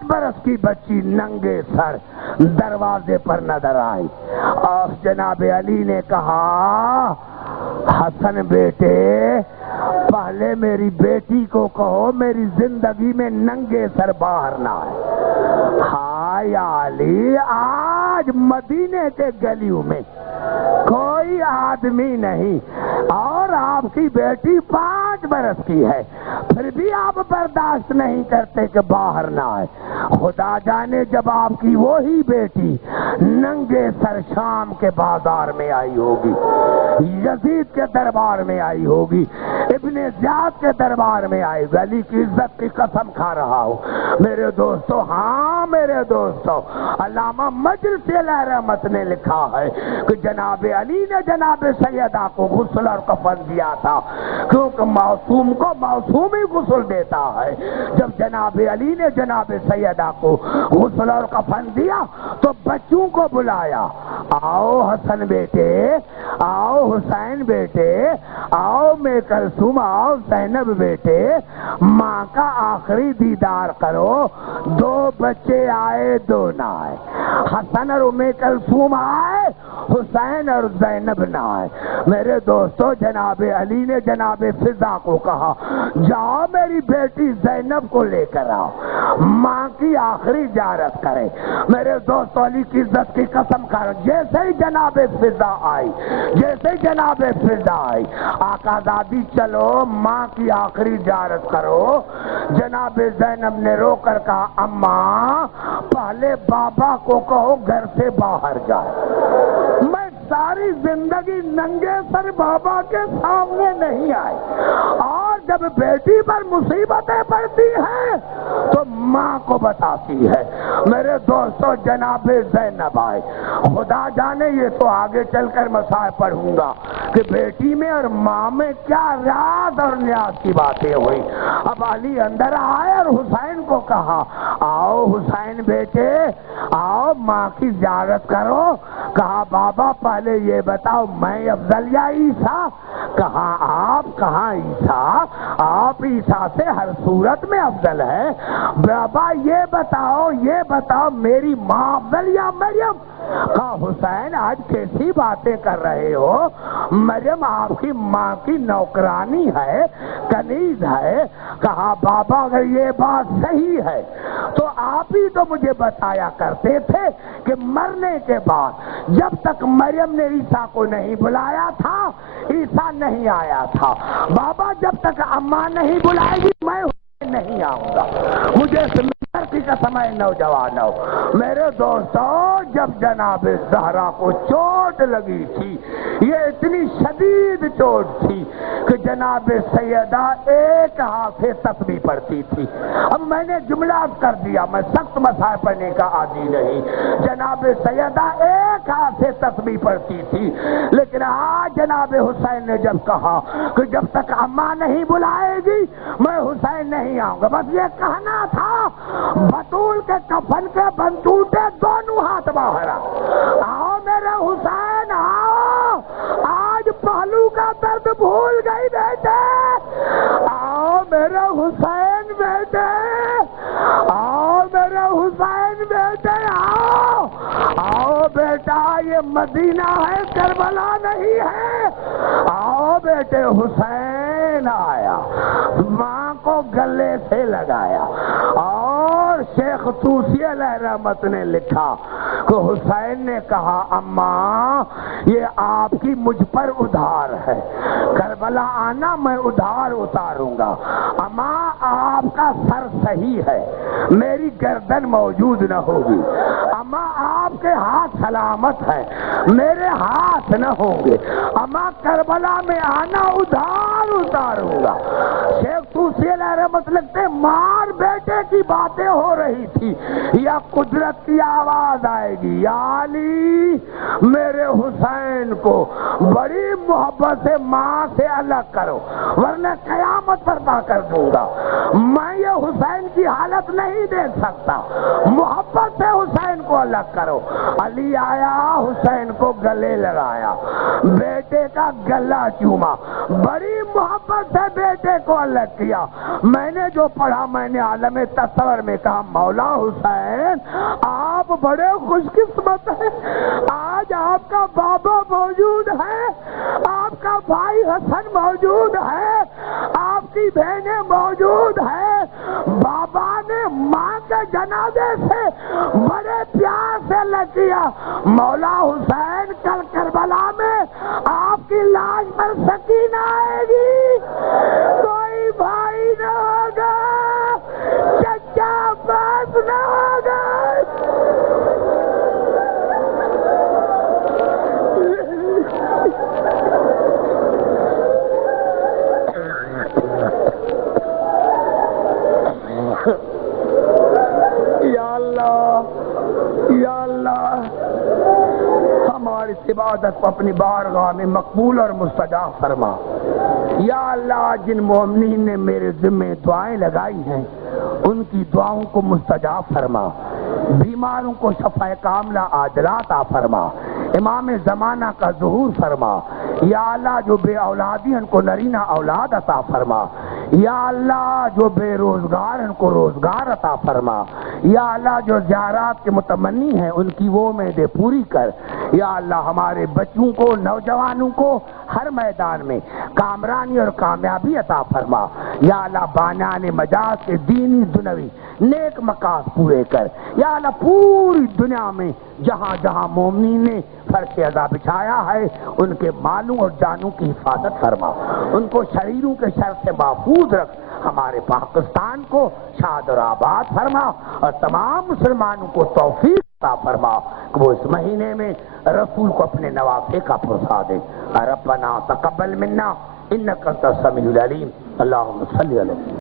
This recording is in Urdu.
5 برس کی بچی ننگے سر دروازے پر نظر آئی اور جناب علی نے کہا حسن بیٹے پہلے میری بیٹی کو کہو میری زندگی میں ننگے سر باہر نہ آئے۔ ہائے علی، آج مدینے کے گلیوں میں کوئی آدمی نہیں اور آپ کی بیٹی 5 برس کی ہے، پھر بھی آپ برداشت نہیں کرتے کہ باہر نہ آئے۔ خدا جانے جب آپ کی وہی بیٹی ننگے سر شام کے بازار میں آئی ہوگی، یزید کے دربار میں آئی ہوگی، ابن زیاد کے دربار میں آئی، علی کی عزت کی قسم کھا رہا ہوں میرے دوستو، ہاں میرے دوستو، علامہ مجلسی علیہ رحمت نے لکھا ہے کہ جناب علی نے جناب سیدہ کو غسل اور کفن دیا تھا، کیونکہ معصوم کو معصوم ہی غسل دیتا ہے۔ جب جناب علی نے جناب سیدہ کو غسل اور کفن دیا تو بچوں کو بلایا، آؤ حسن بیٹے، آؤ حسین بیٹے، آؤ میں کلثوم، آؤ زینب بیٹے، ماں کا آخری دیدار کرو۔ 2 بچے آئے، 2 نہ آئے، حسن اور ام کلثوم آئے، حسین اور زینب نہ آئے۔ میرے دوستو جناب علی نے جناب فضا کو کہا جاؤ میری بیٹی زینب کو لے کر آؤ، ماں کی آخری زیارت کرے۔ میرے دوستو علی کی عزت کی قسم کھا رہا ہوں، جیسے ہی جناب فضا آئی، جیسے ہی جناب فضا آئی، آقا زادی چلو ماں کی آخری زیارت کرو۔ جناب زینب نے رو کر کہا اماں پہلے بابا کو کہو گھر سے باہر جائے، میں ساری زندگی ننگے سر بابا کے سامنے نہیں آئی، اور جب بیٹی پر مصیبتیں پڑتی ہیں تو ماں کو بتاتی ہے۔ میرے دوستو جناب زینب آئے، خدا جانے یہ تو آگے چل کر مسائل پڑھوں گا کہ بیٹی میں اور ماں میں کیا راز اور نیاز کی باتیں ہوئی۔ اب علی اندر آئے اور حسین کو کہا آؤ حسین بیٹے، آؤ ماں کی زیارت کرو۔ کہا بابا پہلے یہ بتاؤ میں افضل یا عیسیٰ؟ کہا آپ، کہاں عیسیٰ، آپ عیسیٰ سے ہر صورت میں افضل ہے۔ بابا یہ بتاؤ میری ماں افضل یا مریم؟ کہا حسین آج کیسی باتیں کر رہے ہو، مریم آپ کی ماں کی نوکرانی ہے، کنیز ہے۔ کہا بابا اگر یہ بات صحیح ہے تو آپ ہی تو مجھے بتایا کرتے تھے کہ مرنے کے بعد جب تک مریم نے عیسیٰ کو نہیں بلایا تھا عیسیٰ نہیں آیا تھا۔ بابا جب تک اماں نہیں بلائے گی میں نہیں آؤں گا، مجھے کی قسم ہے نوجوانوں۔ میرے دوستو جب جناب زہرا کو چوٹ لگی تھی، یہ اتنی شدید چوٹ تھی کہ جناب سیدہ ایک ہاتھ سے تسبیح پڑھتی تھی۔ اب میں نے جملہ کر دیا، میں سخت مسائل پڑھنے کا عادی نہیں۔ جناب سیدہ ایک ہاتھ سے تسبیح پڑھتی تھی، لیکن آج جناب حسین نے جب کہا کہ جب تک اماں نہیں بلائے گی میں حسین نہیں آؤں گا، بس یہ کہنا تھا۔ بطول کے کفن کے بن ٹوٹے، دونوں ہاتھ باہر آؤ میرے حسین آؤ، آج پہلو کا درد بھول گئی بیٹے، آؤ میرے حسین بیٹے، آؤ میرے حسین بیٹے، آؤ بیٹا یہ مدینہ ہے کربلا نہیں ہے، آؤ بیٹے۔ حسین آیا، ماں کو گلے سے لگایا، اور شیخ طوسی علیہ رحمت نے لکھا کہ حسین نے کہا اماں یہ آپ کی مجھ پر ادھار ہے، کربلا آنا میں ادھار اتاروں گا۔ اماں آپ کا سر صحیح ہے، میری گردن موجود نہ ہوگی، اماں آپ کے ہاتھ سلامت ہیں، میرے ہاتھ نہ ہوں گے، اماں کربلا میں آنا ادھار اتاروں گا۔ شیخ طوسی علیہ رحمت لکھتے مار بیٹے کی باتیں ہو رہی تھی یا قدرت کی آواز آئے گی یا علی میرے حسین کو بڑی محبت سے ماں سے الگ کرو ورنہ قیامت برپا کر دوں گا۔ میں یہ حسین کی حالت نہیں دیکھ سکتا، محبت سے حسین کو الگ کرو۔ علی آیا، حسین کو گلے لگایا، بیٹے کا گلا چوما، بڑی محبت سے بیٹے کو الگ کیا۔ میں نے جو پڑھا میں نے عالم تصور میں کہا مولا حسین آپ بڑے خوش قسمت ہیں، آج آپ کا بابا موجود ہے، آپ کا بھائی حسن موجود ہے، آپ کی بہنیں موجود ہیں، بابا نے ماں کے جنازے سے بڑے پیار سے لگ کیا۔ مولا حسین کل کربلا میں آپ کی لاش پر سکینہ آئے گی، کوئی بھائی نہ ہوگا، چچا عباس نہ ہوگا۔ یا اللہ یا اللہ ہماری عبادت کو اپنی بارگاہ میں مقبول اور مستجاب فرما۔ یا اللہ جن مومنین نے میرے ذمہ دعائیں لگائی ہیں ان کی دعاؤں کو مستجاب فرما، بیماروں کو شفا کاملہ عاجلہ عطا فرما، امام زمانہ کا ظہور فرما۔ یا اللہ جو بے اولادی ان کو نرینہ اولاد عطا فرما۔ یا اللہ جو بے روزگار ان کو روزگار عطا فرما۔ یا اللہ جو زیارات کے متمنی ہیں ان کی وہ امیدیں پوری کر۔ یا اللہ ہمارے بچوں کو، نوجوانوں کو ہر میدان میں کامرانی اور کامیابی عطا فرما۔ یا اللہ بانیان مجاز کے دینی دنوی نیک مقاصد پورے کر۔ یا اللہ پوری دنیا میں جہاں جہاں مومنین نے فرش عذاب بچھایا ہے ان کے مالوں اور جانوں کی حفاظت فرما، ان کو شریروں کے شر سے محفوظ رکھ۔ ہمارے پاکستان کو شاد اور آباد فرما اور تمام مسلمانوں کو توفیق عطا فرما کہ وہ اس مہینے میں رسول کو اپنے نوافل کا پرسا دے۔ ربنا تقبل منا انک انت السمیع العلیم۔ اللہم صلی علیہ